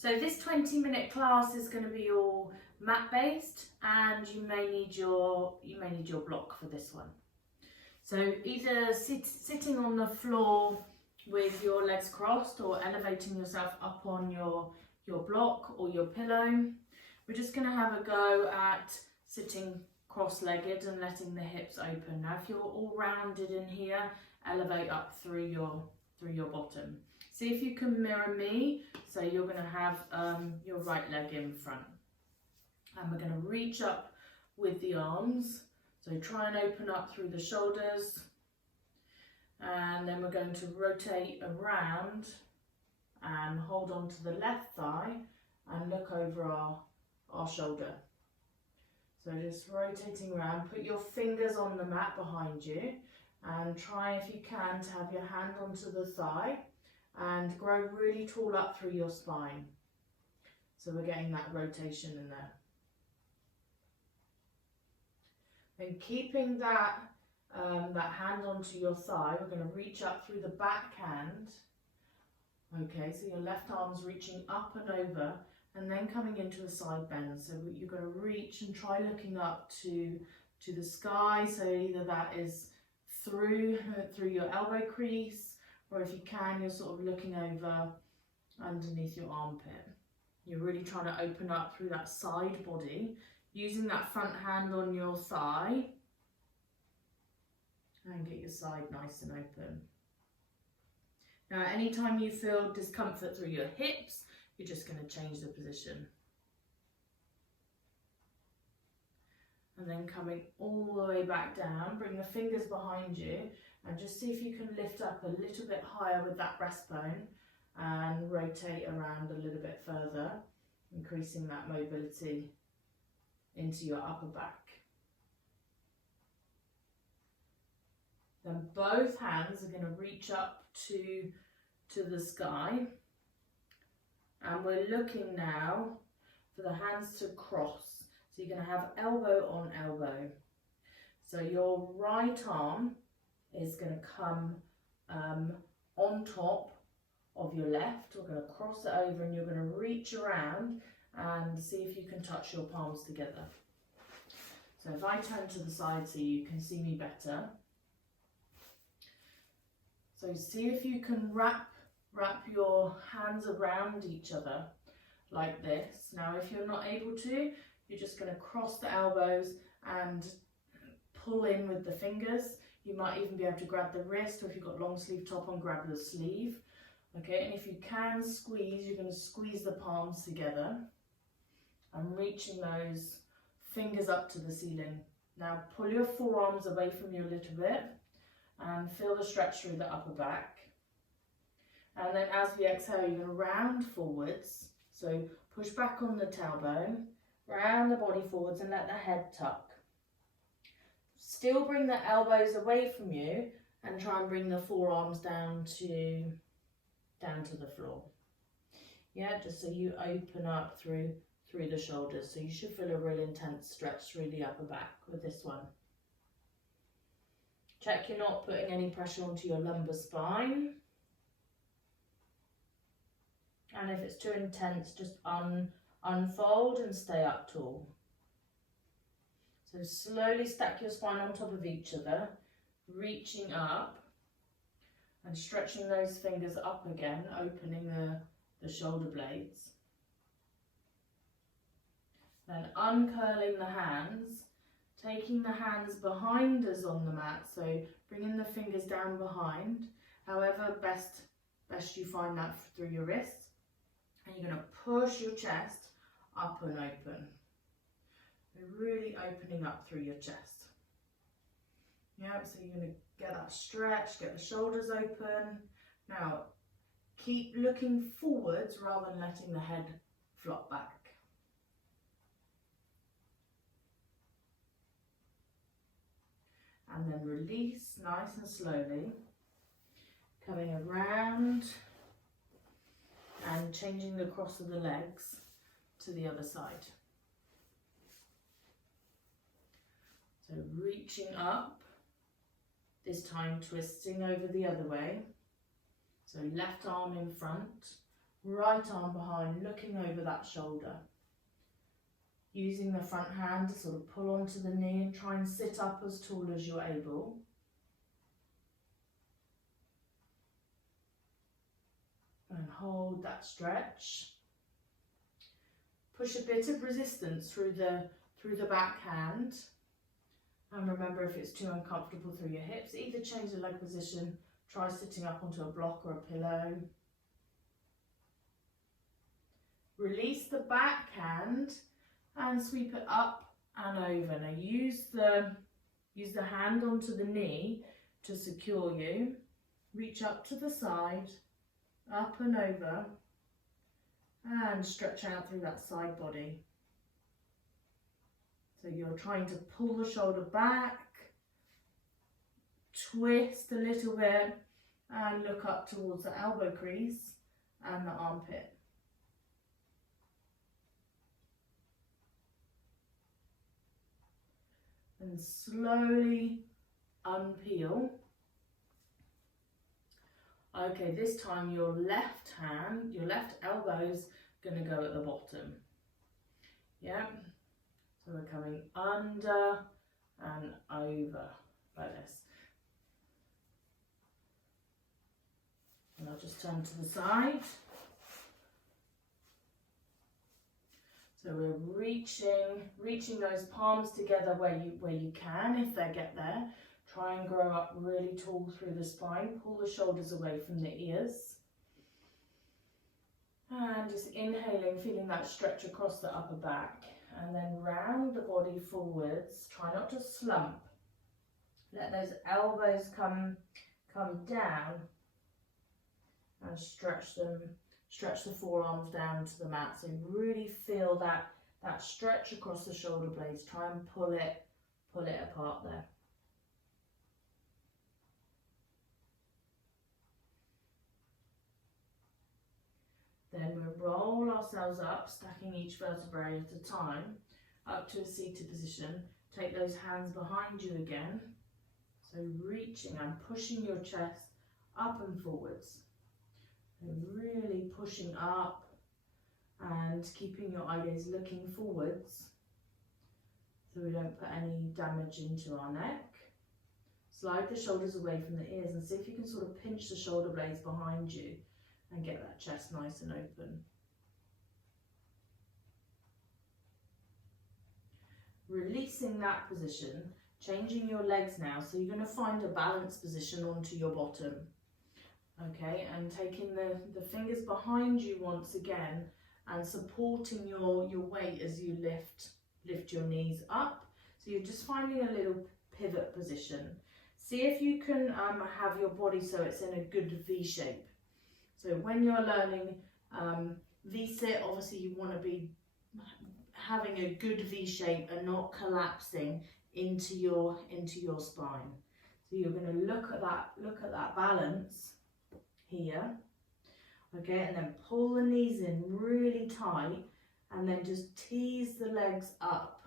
So this 20-minute class is going to be all mat based, and you may need your block for this one. So either sitting on the floor with your legs crossed, or elevating yourself up on your block or your pillow. We're just going to have a go at sitting cross-legged and letting the hips open. Now if you're all rounded in here, elevate up through your bottom. See if you can mirror me. So you're going to have your right leg in front, and we're going to reach up with the arms. So try and open up through the shoulders, and then we're going to rotate around and hold on to the left thigh and look over our shoulder. So just rotating around, put your fingers on the mat behind you, and try if you can to have your hand onto the thigh and grow really tall up through your spine. So we're getting that rotation in there. And keeping that hand onto your thigh, we're going to reach up through the back hand. Okay, so your left arm's reaching up and over, and then coming into a side bend. So you're going to reach and try looking up to the sky. So either that is through your elbow crease, or if you can, you're sort of looking over underneath your armpit. You're really trying to open up through that side body, using that front hand on your thigh, and get your side nice and open. Now, anytime you feel discomfort through your hips, you're just going to change the position. And then coming all the way back down, bring the fingers behind you, and just see if you can lift up a little bit higher with that breastbone and rotate around a little bit further, increasing that mobility into your upper back. Then both hands are going to reach up to the sky, and we're looking now for the hands to cross. So you're going to have elbow on elbow. So your right arm is going to come on top of your left. We're going to cross it over, and you're going to reach around and see if you can touch your palms together. So if I turn to the side so you can see me better. So see if you can wrap your hands around each other like this. Now if you're not able to, you're just going to cross the elbows and pull in with the fingers. You might even be able to grab the wrist, or if you've got long sleeve top on, grab the sleeve. Okay, and if you can squeeze, you're going to squeeze the palms together and reaching those fingers up to the ceiling. Now pull your forearms away from you a little bit and feel the stretch through the upper back. And then as we exhale, you're going to round forwards. So push back on the tailbone, round the body forwards, and let the head tuck. Still bring the elbows away from you and try and bring the forearms down to the floor. Yeah, just so you open up through the shoulders. So you should feel a really intense stretch through the upper back with this one. Check you're not putting any pressure onto your lumbar spine. And if it's too intense, just unfold and stay up tall. So slowly stack your spine on top of each other, reaching up and stretching those fingers up again, opening the shoulder blades. Then uncurling the hands, taking the hands behind us on the mat, so bringing the fingers down behind, however best you find that through your wrists. And you're going to push your chest up and open. Really opening up through your chest. Yeah, so you're going to get that stretch, get the shoulders open. Now, keep looking forwards rather than letting the head flop back. And then release nice and slowly, coming around and changing the cross of the legs to the other side. So reaching up, this time twisting over the other way. So left arm in front, right arm behind, looking over that shoulder. Using the front hand to sort of pull onto the knee and try and sit up as tall as you're able. And hold that stretch. Push a bit of resistance through the back hand. And remember, if it's too uncomfortable through your hips, either change the leg position, try sitting up onto a block or a pillow. Release the back hand and sweep it up and over. Now use the hand onto the knee to secure you. Reach up to the side, up and over, and stretch out through that side body. So you're trying to pull the shoulder back, twist a little bit, and look up towards the elbow crease and the armpit. And slowly unpeel. Okay, this time your left elbow's going to go at the bottom. Yeah. So we're coming under and over like this. And I'll just turn to the side. So we're reaching those palms together where you can, if they get there. Try and grow up really tall through the spine. Pull the shoulders away from the ears. And just inhaling, feeling that stretch across the upper back. And then round the body forwards. Try not to slump. Let those elbows come down. And stretch the forearms down to the mat. So really feel that stretch across the shoulder blades. Try and pull it apart there. Then we'll roll ourselves up, stacking each vertebrae at a time, up to a seated position. Take those hands behind you again. So reaching and pushing your chest up and forwards. And really pushing up and keeping your eye gaze looking forwards so we don't put any damage into our neck. Slide the shoulders away from the ears and see if you can sort of pinch the shoulder blades behind you and get that chest nice and open. Releasing that position, changing your legs now. So you're going to find a balanced position onto your bottom. Okay, and taking the fingers behind you once again and supporting your weight as you lift your knees up. So you're just finding a little pivot position. See if you can have your body so it's in a good V shape. So when you're learning V-sit, obviously you want to be having a good V shape and not collapsing into your spine. So you're going to look at that balance here, okay, and then pull the knees in really tight and then just tease the legs up.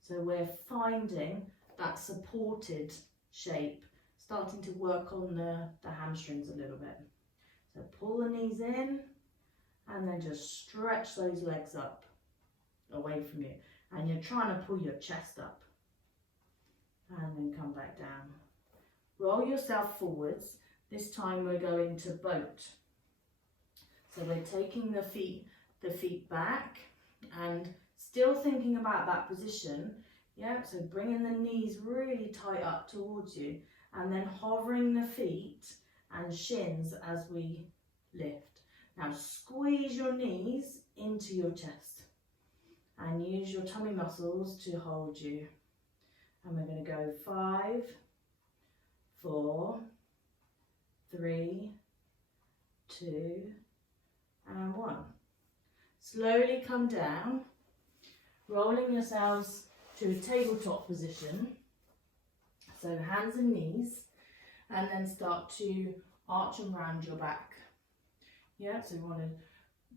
So we're finding that supported shape, starting to work on the hamstrings a little bit. So pull the knees in and then just stretch those legs up away from you. And you're trying to pull your chest up. And then come back down. Roll yourself forwards. This time we're going to boat. So we're taking the feet back and still thinking about that position. Yeah, so bringing the knees really tight up towards you and then hovering the feet and shins as we lift. Now squeeze your knees into your chest and use your tummy muscles to hold you. And we're going to go 5, 4, 3, 2, and 1. Slowly come down, rolling yourselves to a tabletop position. So hands and knees, and then start to arch and round your back. Yeah, so we want to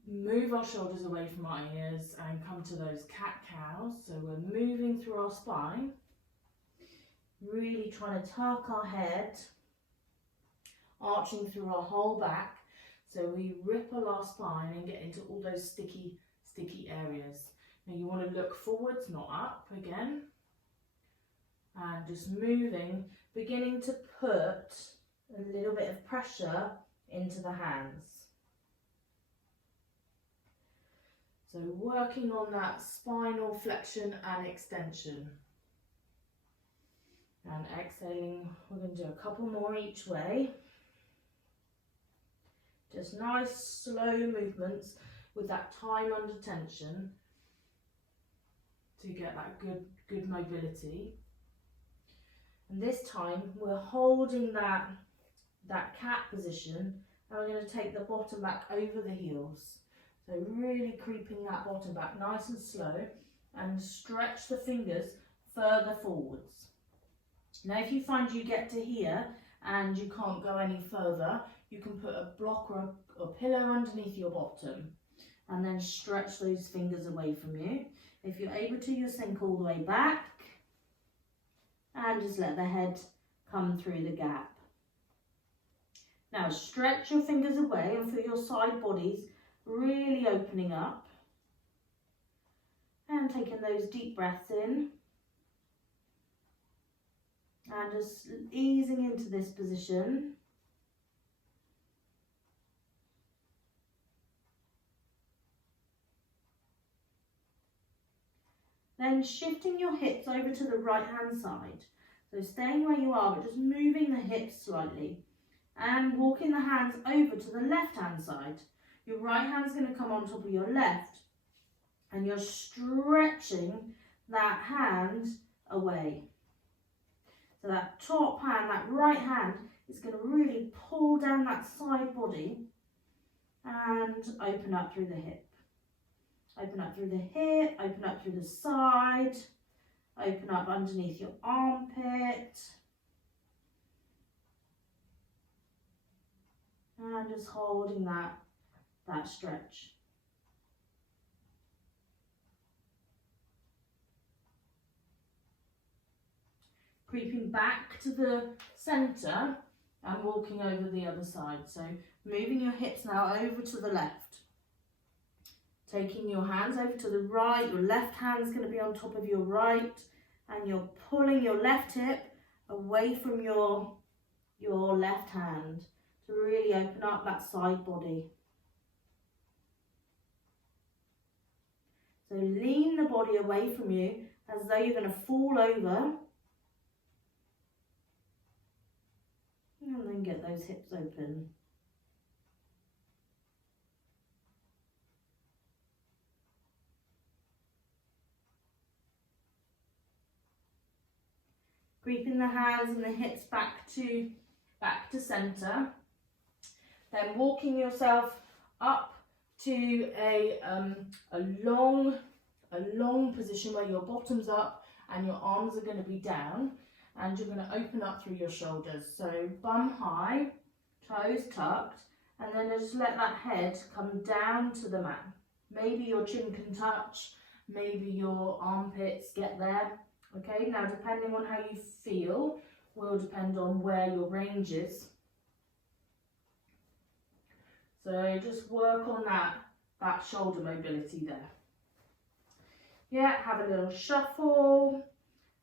move our shoulders away from our ears and come to those cat-cows. So we're moving through our spine, really trying to tuck our head, arching through our whole back. So we ripple our spine and get into all those sticky areas. Now you want to look forwards, not up again. And just moving, beginning to put a little bit of pressure into the hands. So working on that spinal flexion and extension. And exhaling, we're going to do a couple more each way. Just nice slow movements with that time under tension to get that good mobility. And this time we're holding that cat position, and we're going to take the bottom back over the heels. So really creeping that bottom back nice and slow, and stretch the fingers further forwards. Now if you find you get to here and you can't go any further, you can put a block or a pillow underneath your bottom and then stretch those fingers away from you. If you're able to, you'll sink all the way back and just let the head come through the gap. Now stretch your fingers away and feel your side bodies really opening up and taking those deep breaths in and just easing into this position. Then shifting your hips over to the right hand side. So staying where you are, but just moving the hips slightly and walking the hands over to the left hand side. Your right hand's going to come on top of your left and you're stretching that hand away. So that top hand, that right hand, is going to really pull down that side body and open up through the hip. Open up through the hip, open up through the side, open up underneath your armpit. And just holding that stretch. Creeping back to the centre and walking over the other side. So moving your hips now over to the left. Taking your hands over to the right, your left hand's going to be on top of your right, and you're pulling your left hip away from your left hand to really open up that side body. So lean the body away from you as though you're going to fall over. And then get those hips open. Creeping the hands and the hips back to centre. Then walking yourself up to a long position where your bottom's up and your arms are going to be down, and you're going to open up through your shoulders. So bum high, toes tucked, and then just let that head come down to the mat. Maybe your chin can touch, maybe your armpits get there. Okay, now depending on how you feel will depend on where your range is. So just work on that shoulder mobility there. Yeah, have a little shuffle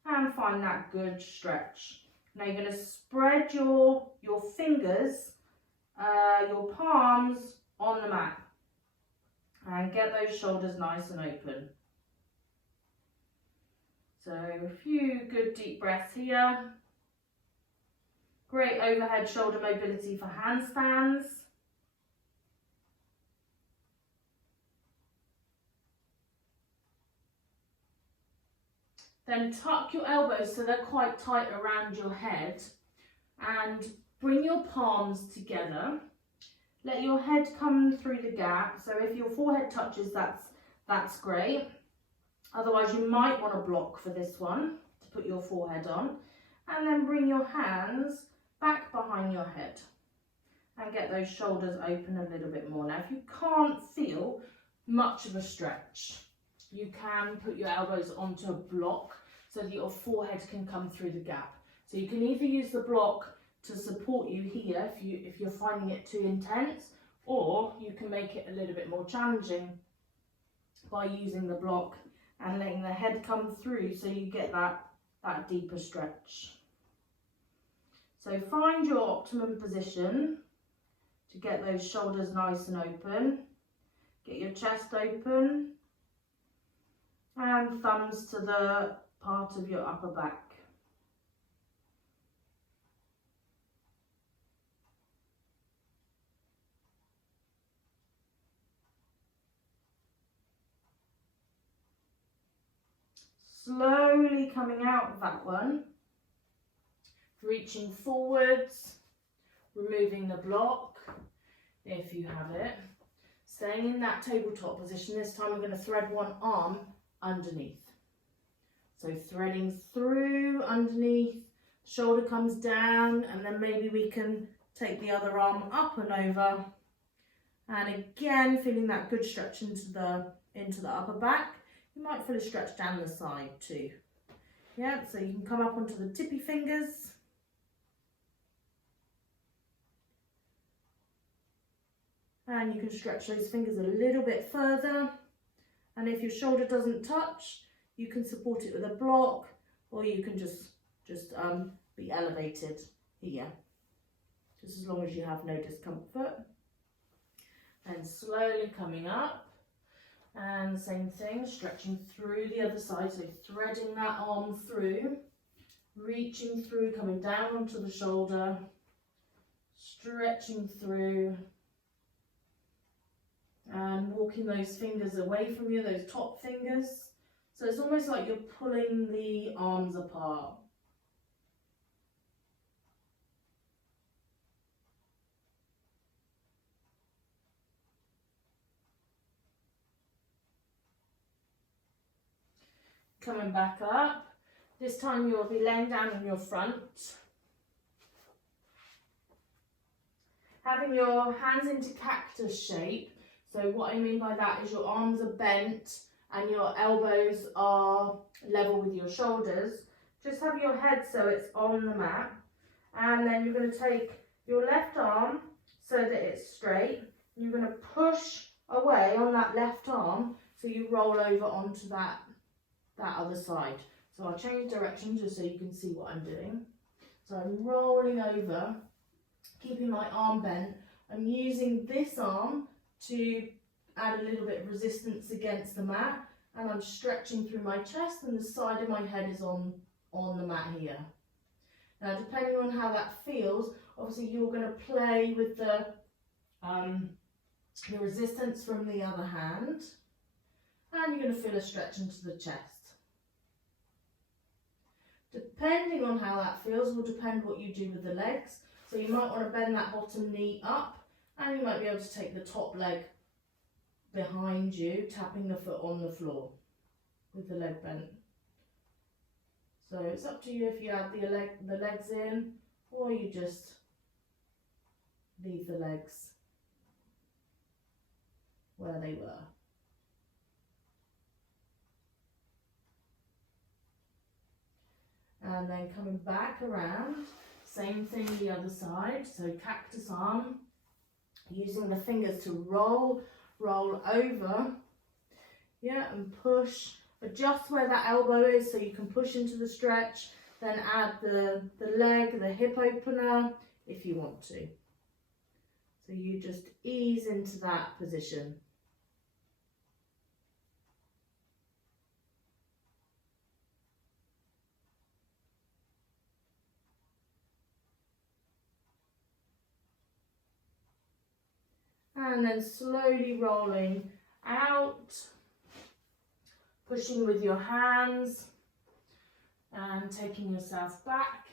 and find that good stretch. Now you're going to spread your fingers, your palms on the mat, and get those shoulders nice and open. So a few good deep breaths here. Great overhead shoulder mobility for handstands. Then tuck your elbows so they're quite tight around your head, and bring your palms together. Let your head come through the gap. So if your forehead touches, that's great. Otherwise you might want a block for this one to put your forehead on. And then bring your hands back behind your head and get those shoulders open a little bit more. Now if you can't feel much of a stretch, you can put your elbows onto a block so that your forehead can come through the gap. So you can either use the block to support you here if you're finding it too intense, or you can make it a little bit more challenging by using the block and letting the head come through so you get that deeper stretch. So find your optimum position to get those shoulders nice and open. Get your chest open and thumbs to the part of your upper back. Slowly coming out of that one, reaching forwards, removing the block if you have it. Staying in that tabletop position, this time I'm going to thread one arm underneath. So threading through underneath, shoulder comes down, and then maybe we can take the other arm up and over. And again, feeling that good stretch into the upper back. You might feel a stretch down the side too. Yeah, so you can come up onto the tippy fingers. And you can stretch those fingers a little bit further. And if your shoulder doesn't touch, you can support it with a block, or you can just be elevated here, just as long as you have no discomfort. And slowly coming up. And same thing, stretching through the other side, so threading that arm through, reaching through, coming down onto the shoulder, stretching through, and walking those fingers away from you, those top fingers. So it's almost like you're pulling the arms apart. Coming back up, this time you'll be laying down on your front, having your hands into cactus shape. So what I mean by that is your arms are bent and your elbows are level with your shoulders. Just have your head so it's on the mat, and then you're going to take your left arm so that it's straight. You're going to push away on that left arm so you roll over onto that other side. So I'll change direction just so you can see what I'm doing. So I'm rolling over, keeping my arm bent. I'm using this arm to add a little bit of resistance against the mat, and I'm stretching through my chest, and the side of my head is on the mat here. Now, depending on how that feels, obviously you're going to play with the resistance from the other hand, and you're going to feel a stretch into the chest. Depending on how that feels will depend what you do with the legs. So you might want to bend that bottom knee up, and you might be able to take the top leg behind you, tapping the foot on the floor with the leg bent. So it's up to you if you add the legs in, or you just leave the legs where they were. And then coming back around, same thing the other side. So cactus arm, using the fingers to roll over, yeah, and push. Adjust where that elbow is so you can push into the stretch, then add the leg, the hip opener if you want to. So you just ease into that position. And then slowly rolling out, pushing with your hands and taking yourself back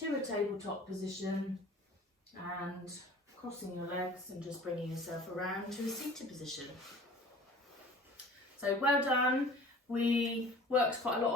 to a tabletop position and crossing your legs and just bringing yourself around to a seated position. So well done. We worked quite a lot